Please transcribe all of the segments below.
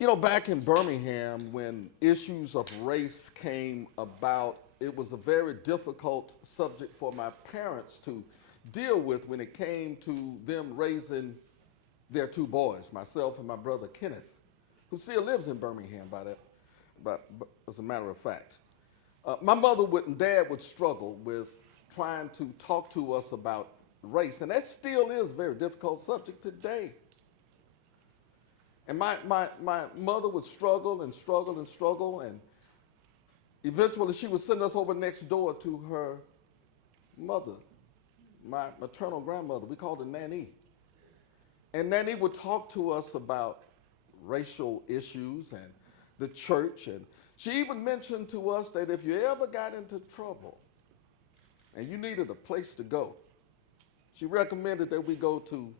You know, back in Birmingham, when issues of race came about, it was a very difficult subject for my parents to deal with when it came to them raising their two boys, myself and my brother Kenneth, who still lives in Birmingham but as a matter of fact. My mother and dad would struggle with trying to talk to us about race, and that still is a very difficult subject today. And my mother would struggle and struggle and struggle, and eventually she would send us over next door to her mother, my maternal grandmother. We called her Nanny. And Nanny would talk to us about racial issues and the church. And she even mentioned to us that if you ever got into trouble and you needed a place to go, she recommended that we go to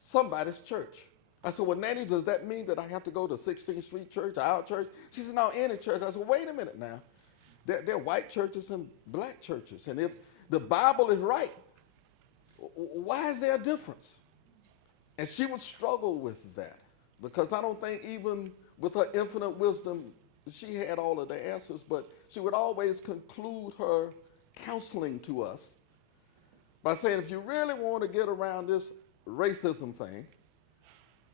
somebody's church. I said, well, Nanny, does that mean that I have to go to 16th Street Church, our church? She said, no, any church. I said, wait a minute now. There are white churches and black churches. And if the Bible is right, why is there a difference? And she would struggle with that because I don't think even with her infinite wisdom, she had all of the answers, but she would always conclude her counseling to us by saying, if you really want to get around this racism thing,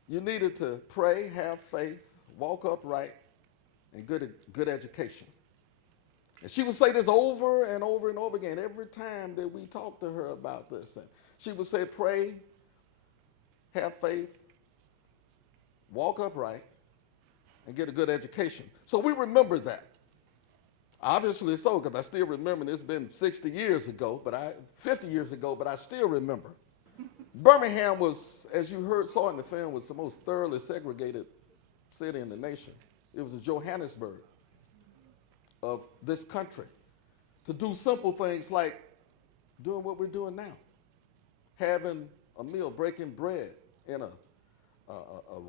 you needed to pray, have faith, walk upright, and good education. And she would say this over and over and over again every time that we talked to her about this. And she would say, pray, have faith, walk upright, and get a good education. So we remember that. Obviously so, because I still remember it's been 50 years ago, but I still remember. Birmingham was, as you saw in the film, was the most thoroughly segregated city in the nation. It was the Johannesburg of this country. To do simple things like doing what we're doing now, having a meal, breaking bread in a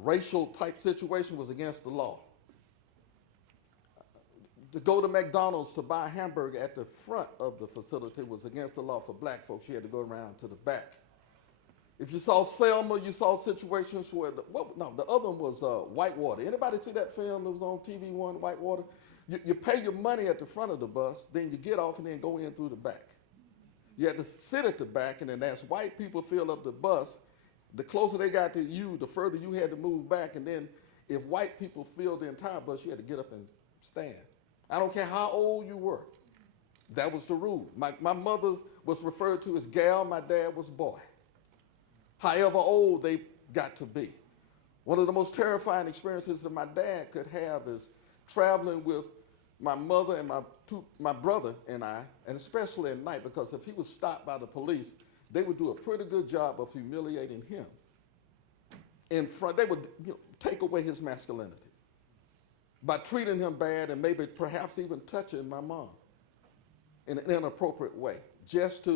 racial type situation was against the law. To go to McDonald's to buy a hamburger at the front of the facility was against the law for black folks. You had to go around to the back. If you saw Selma, you saw situations where, the other one was Whitewater. Anybody see that film that was on TV One, Whitewater? You pay your money at the front of the bus, then you get off and then go in through the back. You had to sit at the back, and then as white people fill up the bus, the closer they got to you, the further you had to move back, and then if white people filled the entire bus, you had to get up and stand. I don't care how old you were. That was the rule. My mother was referred to as gal, my dad was boy. However old they got to be. One of the most terrifying experiences that my dad could have is traveling with my mother and my brother and I, and especially at night, because if he was stopped by the police, they would do a pretty good job of humiliating him. In front, they would take away his masculinity by treating him bad and maybe perhaps even touching my mom in an inappropriate way, just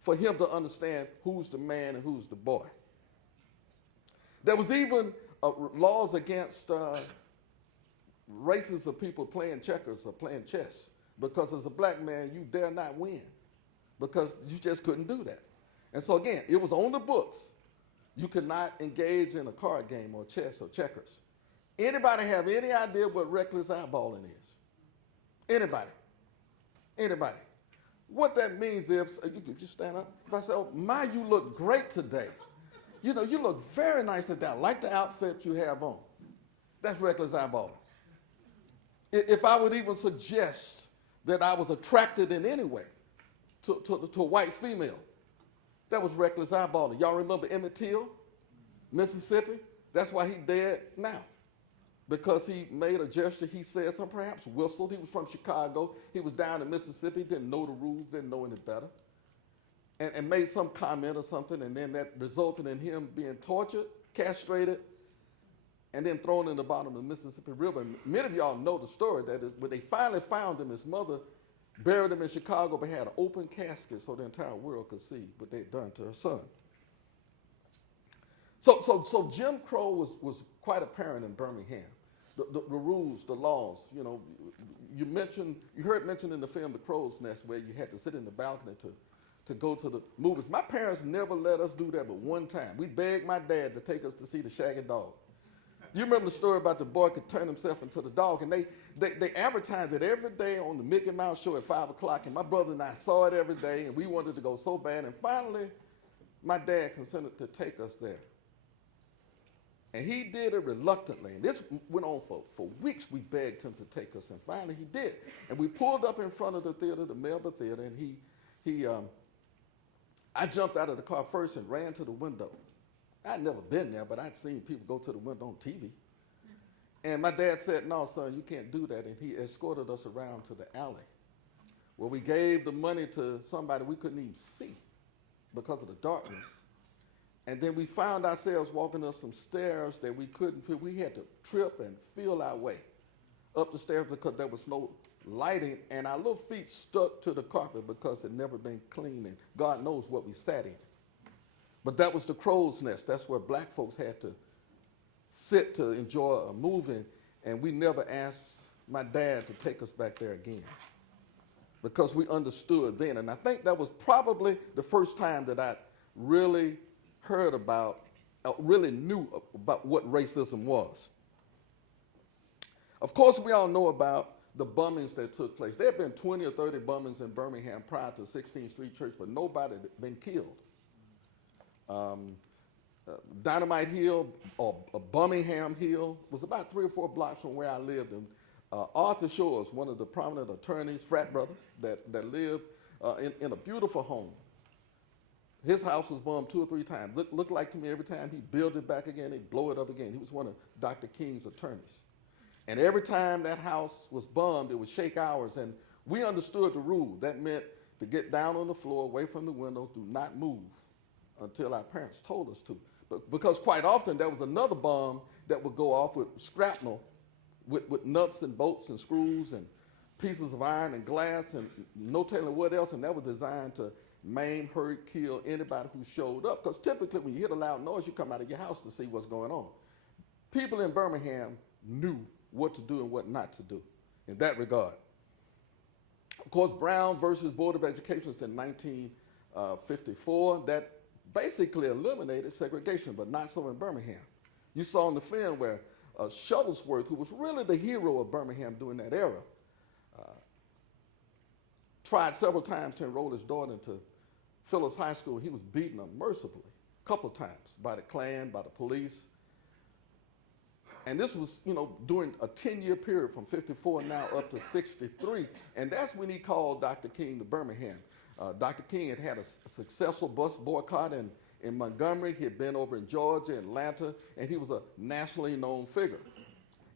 for him to understand who's the man and who's the boy. There was even laws against races of people playing checkers or playing chess, because as a black man, you dare not win, because you just couldn't do that. And so again, it was on the books. You could not engage in a card game or chess or checkers. Anybody have any idea what reckless eyeballing is? Anybody? Anybody? What that means is, you can just stand up. If I say, oh, you look great today. You look very nice today. I like the outfit you have on. That's reckless eyeballing. If I would even suggest that I was attracted in any way to a white female, that was reckless eyeballing. Y'all remember Emmett Till, Mississippi? That's why he dead now. Because he made a gesture, he said something, perhaps whistled. He was from Chicago. He was down in Mississippi, didn't know the rules, didn't know any better. And made some comment or something, and then that resulted in him being tortured, castrated, and then thrown in the bottom of the Mississippi River. And many of y'all know the story, that when they finally found him, his mother buried him in Chicago, but had an open casket so the entire world could see what they'd done to her son. So Jim Crow was quite apparent in Birmingham. The rules, the laws, you heard mentioned in the film The Crow's Nest, where you had to sit in the balcony to go to the movies. My parents never let us do that but one time. We begged my dad to take us to see The Shaggy Dog. You remember the story about the boy could turn himself into the dog, and they advertised it every day on the Mickey Mouse show at 5 o'clock, and my brother and I saw it every day, and we wanted to go so bad, and finally, my dad consented to take us there. And he did it reluctantly, and this went on for weeks. We begged him to take us, and finally he did. And we pulled up in front of the theater, the Melba Theater, and I jumped out of the car first and ran to the window. I'd never been there, but I'd seen people go to the window on TV. And my dad said, "No, son, you can't do that." And he escorted us around to the alley where we gave the money to somebody we couldn't even see because of the darkness. And then we found ourselves walking up some stairs that we couldn't feel. We had to trip and feel our way up the stairs because there was no lighting, and our little feet stuck to the carpet because it had never been cleaned, and God knows what we sat in. But that was the crow's nest. That's where black folks had to sit to enjoy a movie, and we never asked my dad to take us back there again because we understood then. And I think that was probably the first time that I really heard about, really knew about what racism was. Of course, we all know about the bombings that took place. There have been 20 or 30 bombings in Birmingham prior to 16th Street Church, but nobody had been killed. Dynamite Hill or Birmingham Hill was about 3 or 4 blocks from where I lived. And Arthur Shores, one of the prominent attorneys, frat brothers, that lived in a beautiful home. His house was bombed 2 or 3 times. Looked like to me every time he built it back again, he'd blow it up again. He was one of Dr. King's attorneys. And every time that house was bombed, it would shake ours. And we understood the rule. That meant to get down on the floor, away from the windows, do not move until our parents told us to. But because quite often there was another bomb that would go off with shrapnel, with nuts and bolts and screws and pieces of iron and glass and no telling what else. And that was designed to maim, hurt, kill anybody who showed up. Because typically when you hear a loud noise, you come out of your house to see what's going on. People in Birmingham knew what to do and what not to do in that regard. Of course, Brown versus Board of Education in 1954, that basically eliminated segregation, but not so in Birmingham. You saw in the film where Shuttlesworth, who was really the hero of Birmingham during that era, tried several times to enroll his daughter into Phillips High School. He was beaten unmercifully a couple of times by the Klan, by the police. And this was, during a 10-year period from 54 now up to 63. And that's when he called Dr. King to Birmingham. Dr. King had a successful bus boycott in Montgomery. He had been over in Georgia, Atlanta, and he was a nationally known figure.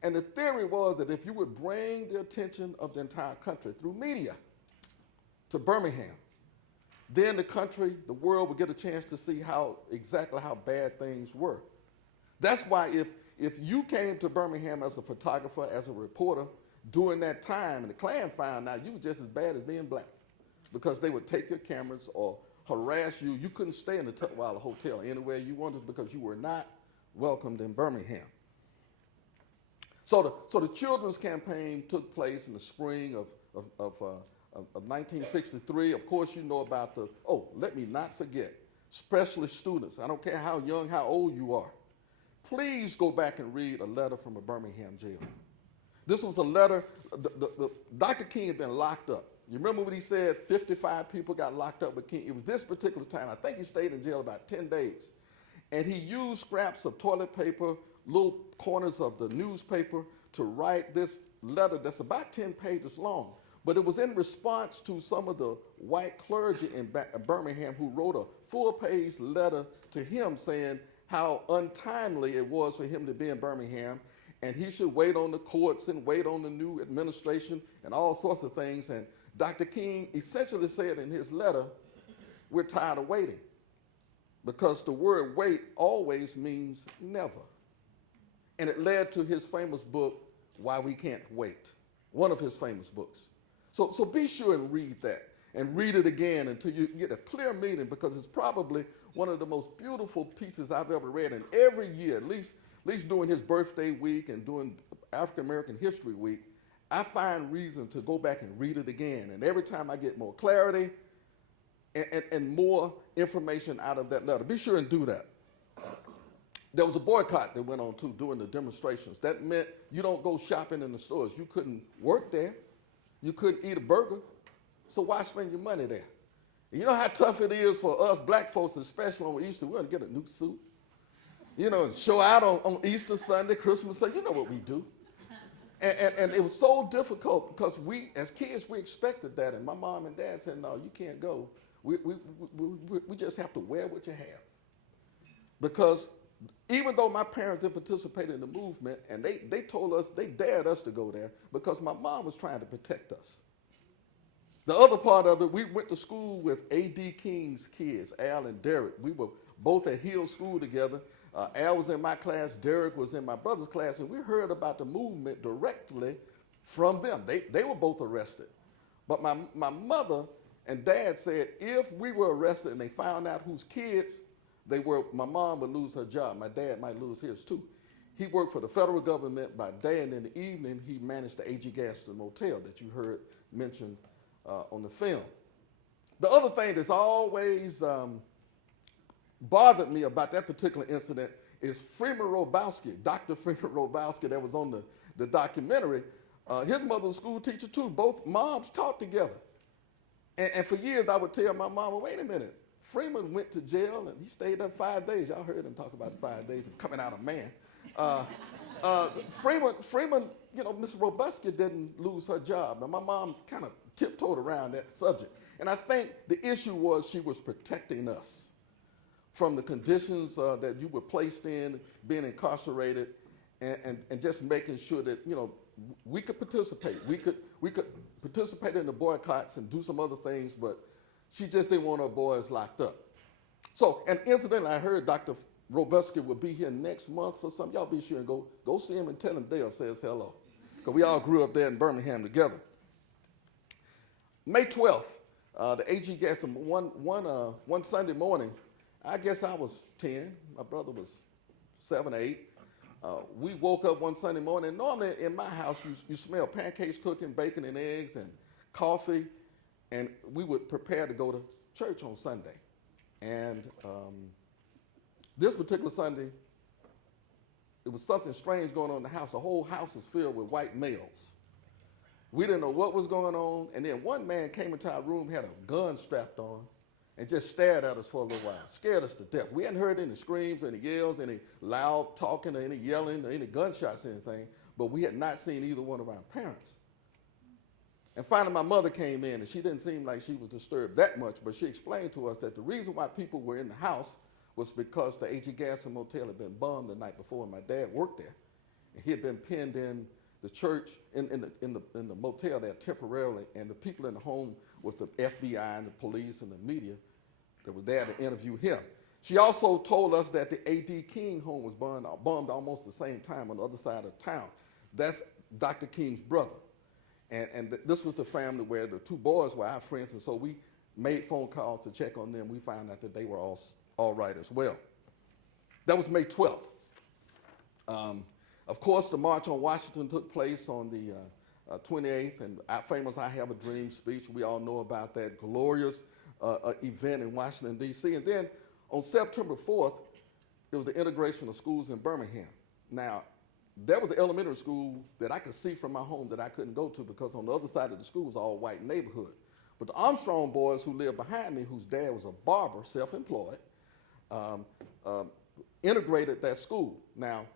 And the theory was that if you would bring the attention of the entire country through media to Birmingham, then the country, the world would get a chance to see exactly how bad things were. That's why if you came to Birmingham as a photographer, as a reporter during that time, and the Klan found out, you were just as bad as being black, because they would take your cameras or harass you. You couldn't stay in the Tutwiler Hotel anywhere you wanted because you were not welcomed in Birmingham. So the children's campaign took place in the spring of 1963. Of course, you know about let me not forget, specialist students. I don't care how young, how old you are. Please go back and read a letter from a Birmingham jail. This was a letter, Dr. King had been locked up. You remember what he said? 55 people got locked up with King. It was this particular time. I think he stayed in jail about 10 days. And he used scraps of toilet paper, little corners of the newspaper to write this letter that's about 10 pages long. But it was in response to some of the white clergy in Birmingham who wrote a full-page letter to him saying how untimely it was for him to be in Birmingham, and he should wait on the courts and wait on the new administration and all sorts of things. And Dr. King essentially said in his letter, we're tired of waiting, because the word wait always means never. And it led to his famous book, Why We Can't Wait, one of his famous books. So be sure and read that, and read it again until you get a clear meaning, because it's probably one of the most beautiful pieces I've ever read. And every year, at least during his birthday week and during African American History Week, I find reason to go back and read it again. And every time I get more clarity and more information out of that letter. Be sure and do that. There was a boycott that went on too during the demonstrations. That meant you don't go shopping in the stores. You couldn't work there. You couldn't eat a burger. So why spend your money there? And you know how tough it is for us black folks, especially on Easter. We're going to get a new suit. You know, and show out on Easter Sunday, Christmas Sunday. You know what we do. And it was so difficult because we, as kids, we expected that. And my mom and dad said, no, you can't go. We just have to wear what you have. Because even though my parents didn't participate in the movement, and they told us, they dared us to go there because my mom was trying to protect us. The other part of it, we went to school with A.D. King's kids, Al and Derek. We were both at Hill School together. Al was in my class, Derek was in my brother's class, and we heard about the movement directly from them. They were both arrested. But my mother and dad said if we were arrested and they found out whose kids they were, my mom would lose her job. My dad might lose his too. He worked for the federal government by day, and in the evening he managed the A.G. Gaston Motel that you heard mentioned on the film. The other thing that's always bothered me about that particular incident is Freeman Robowski, Dr. Freeman Robowski that was on the documentary. His mother was a school teacher too. Both moms taught together. And for years I would tell my mom, well, wait a minute. Freeman went to jail and he stayed there 5 days. Y'all heard him talk about 5 days of coming out a man. Freeman, you know, Miss Robowski didn't lose her job. Now my mom kind of tiptoed around that subject. And I think the issue was she was protecting us from the conditions that you were placed in, being incarcerated, and just making sure that, you know, we could participate. We could participate in the boycotts and do some other things, but she just didn't want her boys locked up. So, and incidentally, I heard Dr. Robowski will be here next month for some. Y'all be sure and go see him and tell him Dale says hello. Because we all grew up there in Birmingham together. May 12th, the A.G. Gaston, one Sunday morning, I guess I was 10, my brother was 7 or 8. We woke up one Sunday morning. Normally in my house, you smell pancakes cooking, bacon and eggs and coffee, and we would prepare to go to church on Sunday. And this particular Sunday, it was something strange going on in the house. The whole house was filled with white males. We didn't know what was going on, and then one man came into our room, had a gun strapped on, and just stared at us for a little while, scared us to death. We hadn't heard any screams, any yells, any loud talking, or any yelling, or any gunshots, or anything, but we had not seen either one of our parents. And finally, my mother came in, and she didn't seem like she was disturbed that much, but she explained to us that the reason why people were in the house was because the A.G. Gaston Motel had been bombed the night before, and my dad worked there. And he had been pinned in the church, in the motel there temporarily, and the people in the home was the FBI and the police and the media that were there to interview him. She also told us that the A.D. King home was bombed almost the same time on the other side of town. That's Dr. King's brother. And this was the family where the two boys were our friends, and so we made phone calls to check on them. We found out that they were all right as well. That was May 12th. Of course, the March on Washington took place on the 28th, and our famous I Have a Dream speech. We all know about that glorious event in Washington, D.C. And then on September 4th, it was the integration of schools in Birmingham. Now, there was an elementary school that I could see from my home that I couldn't go to because on the other side of the school was all white neighborhood. But the Armstrong boys who lived behind me, whose dad was a barber, self-employed, integrated that school. Now,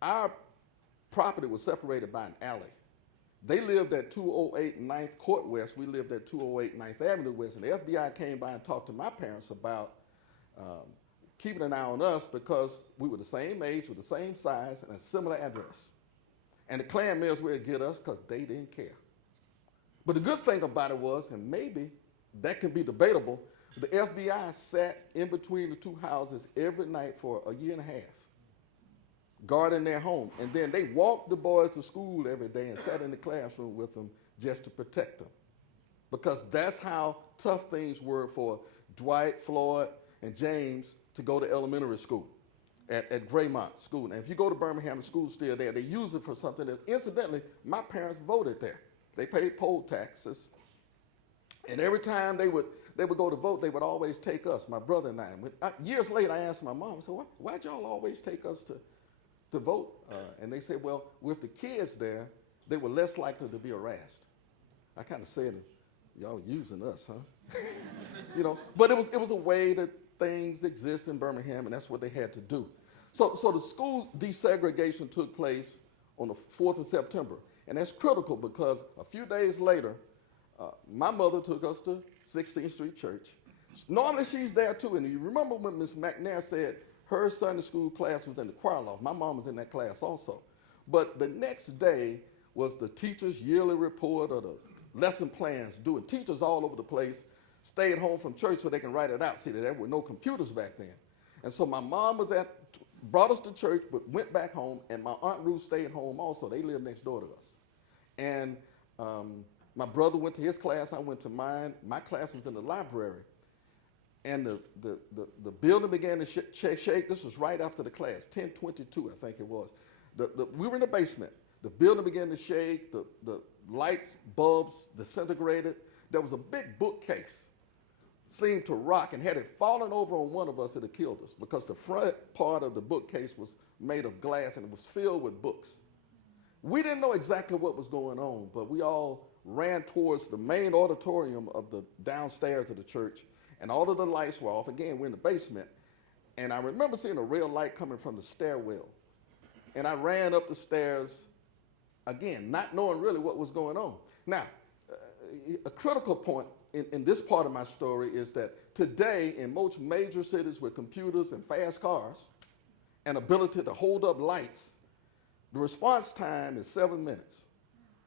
our property was separated by an alley. They lived at 208 9th Court West. We lived at 208 9th Avenue West. And the FBI came by and talked to my parents about keeping an eye on us because we were the same age, with the same size, and a similar address. And the Klan may as well get us because they didn't care. But the good thing about it was, and maybe that can be debatable, the FBI sat in between the two houses every night for a year and a half, guarding their home. And then they walked the boys to school every day and sat in the classroom with them just to protect them. Because that's how tough things were for Dwight, Floyd, and James to go to elementary school at Graymont School. Now, if you go to Birmingham, the school's still there. They use it for something that, incidentally, my parents voted there. They paid poll taxes And every time they would go to vote, they would always take us, my brother and I. Years later, I asked my mom, I said, why'd y'all always take us to vote? And they said, well, with the kids there, they were less likely to be harassed. I kind of said, y'all using us, huh? But it was a way that things exist in Birmingham, and that's what they had to do. So the school desegregation took place on the 4th of September. And that's critical because a few days later, my mother took us to 16th Street Church. Normally she's there too. And you remember when Miss McNair said her Sunday school class was in the choir loft. My mom was in that class also. But the next day was the teacher's yearly report or the lesson plans due. And teachers all over the place stayed home from church so they can write it out. See, there were no computers back then. And so my mom brought us to church, but went back home, and my Aunt Ruth stayed home also. They lived next door to us. And my brother went to his class, I went to mine. My class was in the library. And the building began to shake. This was right after the class, 10:22, I think it was. We were in the basement. The building began to shake. The lights, bulbs disintegrated. There was a big bookcase, seemed to rock, and had it fallen over on one of us, it had killed us because the front part of the bookcase was made of glass and it was filled with books. We didn't know exactly what was going on, but we all ran towards the main auditorium of the downstairs of the church, and all of the lights were off. Again, we're in the basement, and I remember seeing a red light coming from the stairwell, and I ran up the stairs, again, not knowing really what was going on. Now, a critical point in this part of my story is that today in most major cities with computers and fast cars and ability to hold up lights, the response time is 7 minutes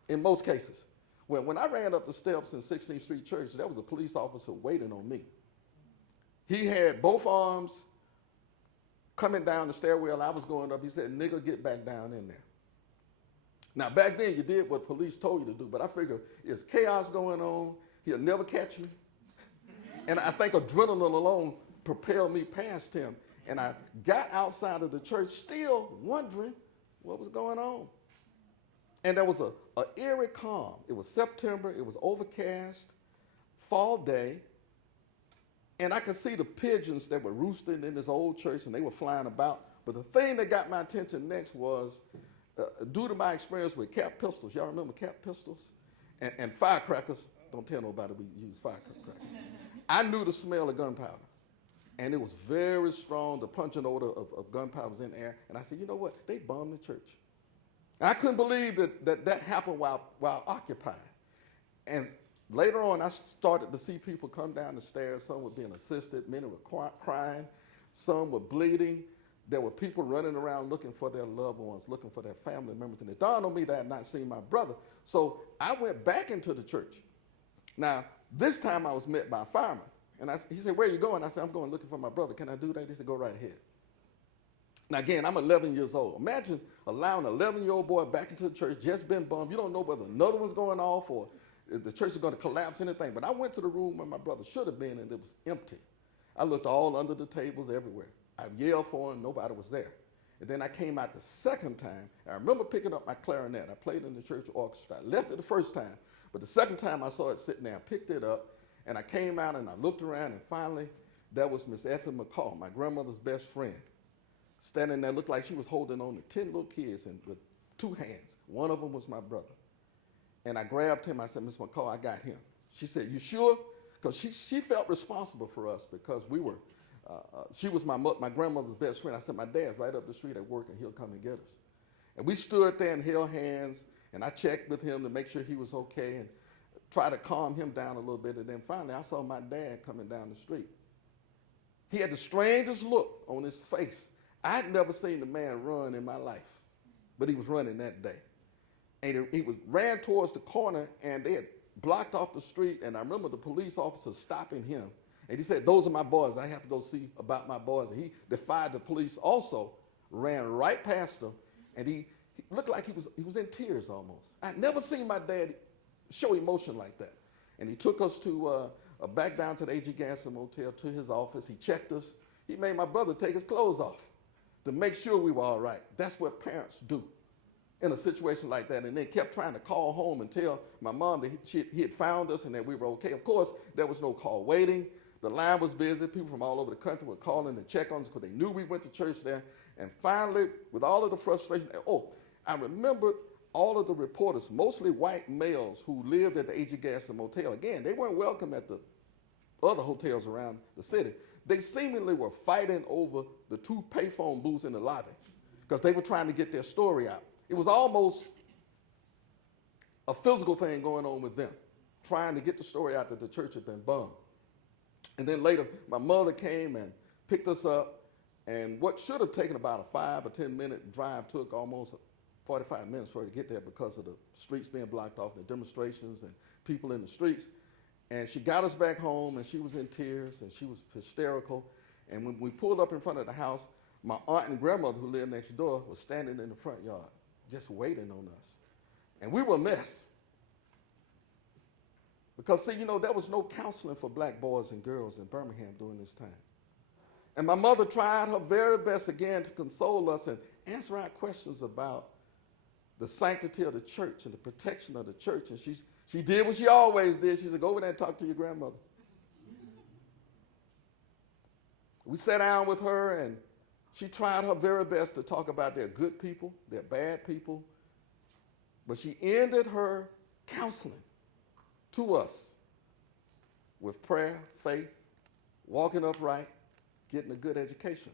in most cases. When I ran up the steps in 16th Street Church, there was a police officer waiting on me. He had both arms coming down the stairwell. I was going up. He said, "Nigga, get back down in there." Now, back then, you did what police told you to do, but I figured there's chaos going on. He'll never catch me. And I think adrenaline alone propelled me past him. And I got outside of the church still wondering what was going on. And there was an eerie calm. It was September. It was overcast, fall day. And I could see the pigeons that were roosting in this old church, and they were flying about. But the thing that got my attention next was, due to my experience with cap pistols, y'all remember cap pistols? And firecrackers. Don't tell nobody we use firecrackers. I knew the smell of gunpowder. And it was very strong. The pungent odor of gunpowder was in the air. And I said, you know what? They bombed the church. And I couldn't believe that happened while occupied. And later on, I started to see people come down the stairs. Some were being assisted. Many were crying. Some were bleeding. There were people running around looking for their loved ones, looking for their family members. And it dawned on me that I had not seen my brother. So I went back into the church. Now, this time I was met by a fireman. And he said, "Where are you going?" I said, "I'm going looking for my brother. Can I do that?" He said, "Go right ahead." Now, again, I'm 11 years old. Imagine allowing an 11-year-old boy back into the church, just been bummed. You don't know whether another one's going off or if the church is going to collapse, anything. But I went to the room where my brother should have been, and it was empty. I looked all under the tables, everywhere. I yelled for him. Nobody was there. And then I came out the second time. I remember picking up my clarinet. I played in the church orchestra. I left it the first time. But the second time I saw it sitting there, I picked it up, and I came out and I looked around, and finally there was Miss Effie McCall, my grandmother's best friend, standing there, looked like she was holding on to 10 little kids and with 2 hands. One of them was my brother. And I grabbed him. I said, "Miss McCall, I got him." She said, "You sure?" Because she felt responsible for us because we were, she was my grandmother's best friend. I said, "My dad's right up the street at work, and he'll come and get us." And we stood there and held hands, and I checked with him to make sure he was okay and try to calm him down a little bit. And then finally, I saw my dad coming down the street. He had the strangest look on his face. I had never seen the man run in my life, but he was running that day. And he ran towards the corner, and they had blocked off the street, and I remember the police officer stopping him. And he said, "Those are my boys. I have to go see about my boys." And he defied the police also, ran right past them, and he looked like he was in tears almost. I'd never seen my dad show emotion like that. And he took us to back down to the A.G. Ganser Motel, to his office. He checked us. He made my brother take his clothes off to make sure we were all right. That's what parents do. in a situation like that, and then kept trying to call home and tell my mom that he had found us and that we were okay. Of course, there was no call waiting. The line was busy. People from all over the country were calling to check on us because they knew we went to church there. And finally, with all of the frustration, I remember all of the reporters, mostly white males who lived at the A.G. Gaston Motel. Again, they weren't welcome at the other hotels around the city. They seemingly were fighting over the 2 payphone booths in the lobby because they were trying to get their story out. It was almost a physical thing going on with them, trying to get the story out that the church had been bombed. And then later, my mother came and picked us up, and what should have taken about a 5 or 10 minute drive took almost 45 minutes for her to get there because of the streets being blocked off, the demonstrations and people in the streets. And she got us back home, and she was in tears, and she was hysterical. And when we pulled up in front of the house, my aunt and grandmother, who lived next door, was standing in the front yard, just waiting on us. And we were a mess. Because, see, there was no counseling for black boys and girls in Birmingham during this time. And my mother tried her very best again to console us and answer our questions about the sanctity of the church and the protection of the church. And she did what she always did. She said, go over there and talk to your grandmother. We sat down with her, and she tried her very best to talk about their good people, their bad people. But she ended her counseling to us with prayer, faith, walking upright, getting a good education.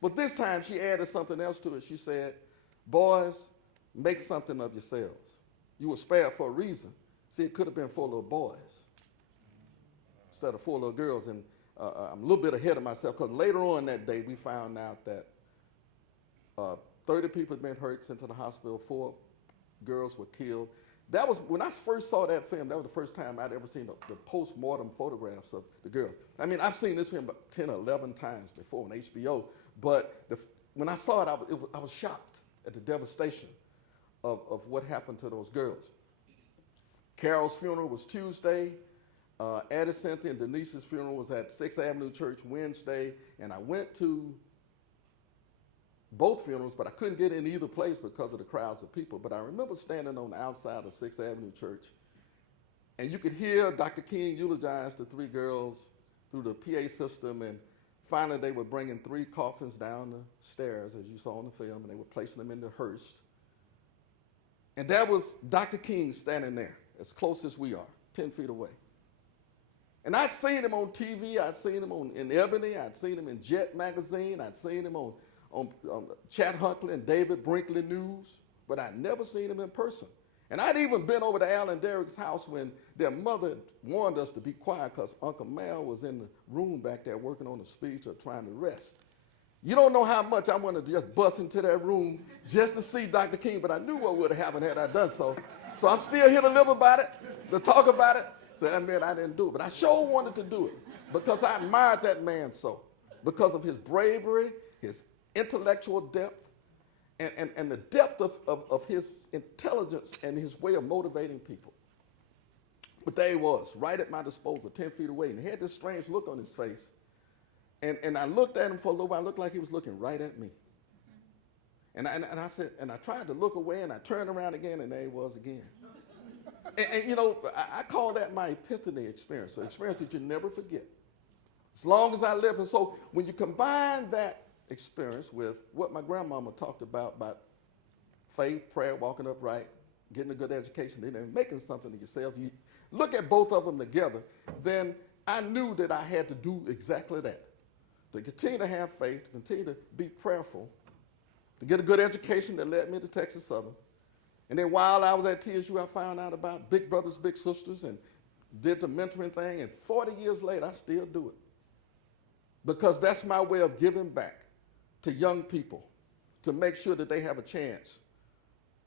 But this time she added something else to it. She said, boys, make something of yourselves. You were spared for a reason. See, it could have been 4 little boys instead of 4 little girls. And I'm a little bit ahead of myself because later on that day we found out that 30 people had been hurt, sent to the hospital, 4 girls were killed. That was, when I first saw that film, that was the first time I'd ever seen the post-mortem photographs of the girls. I mean, I've seen this film about 10 or 11 times before on HBO, but when I saw it, I was shocked at the devastation of what happened to those girls. Carol's funeral was Tuesday. Addie, Cynthia, and Denise's funeral was at 6th Avenue Church Wednesday, and I went to both funerals, but I couldn't get in either place because of the crowds of people. But I remember standing on the outside of 6th Avenue Church, and you could hear Dr. King eulogize the 3 girls through the PA system, and finally they were bringing 3 coffins down the stairs, as you saw in the film, and they were placing them in the hearse. And there was Dr. King standing there, as close as we are, 10 feet away. And I'd seen him on TV, I'd seen him in Ebony, I'd seen him in Jet magazine, I'd seen him on Chat Huntley and David Brinkley News, but I'd never seen him in person. And I'd even been over to Al and Derek's house when their mother warned us to be quiet because Uncle Mel was in the room back there working on a speech or trying to rest. You don't know how much I wanted to just bust into that room just to see Dr. King, but I knew what would have happened had I done so. So I'm still here to live about it, to talk about it. So that meant I didn't do it. But I sure wanted to do it because I admired that man so, because of his bravery, his intellectual depth, and the depth of his intelligence and his way of motivating people. But there he was, right at my disposal, 10 feet away, and he had this strange look on his face. And I looked at him for a little while. It looked like he was looking right at me. And I said, and I tried to look away, and I turned around again, and there he was again. And I call that my epiphany experience, an experience that you never forget, as long as I live. And so when you combine that experience with what my grandmama talked about faith, prayer, walking upright, getting a good education, and making something of yourselves, you look at both of them together, then I knew that I had to do exactly that, to continue to have faith, to continue to be prayerful, to get a good education that led me to Texas Southern. And then while I was at TSU, I found out about Big Brothers, Big Sisters, and did the mentoring thing, and 40 years later, I still do it. Because that's my way of giving back to young people, to make sure that they have a chance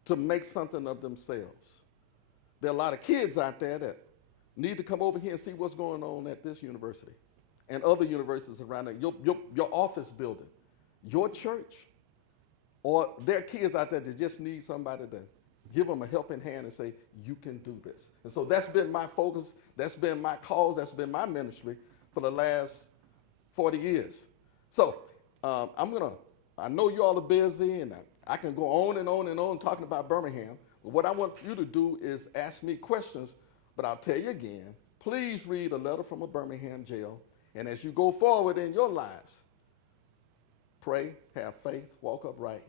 to make something of themselves. There are a lot of kids out there that need to come over here and see what's going on at this university and other universities around there, your office building, your church, or there are kids out there that just need somebody to give them a helping hand and say, you can do this. And so that's been my focus, that's been my cause, that's been my ministry for the last 40 years. So I know you all are busy, and I can go on and on and on talking about Birmingham, but what I want you to do is ask me questions, but I'll tell you again, please read A Letter from a Birmingham Jail, and as you go forward in your lives, pray, have faith, walk upright,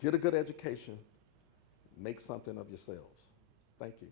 get a good education, make something of yourselves. Thank you.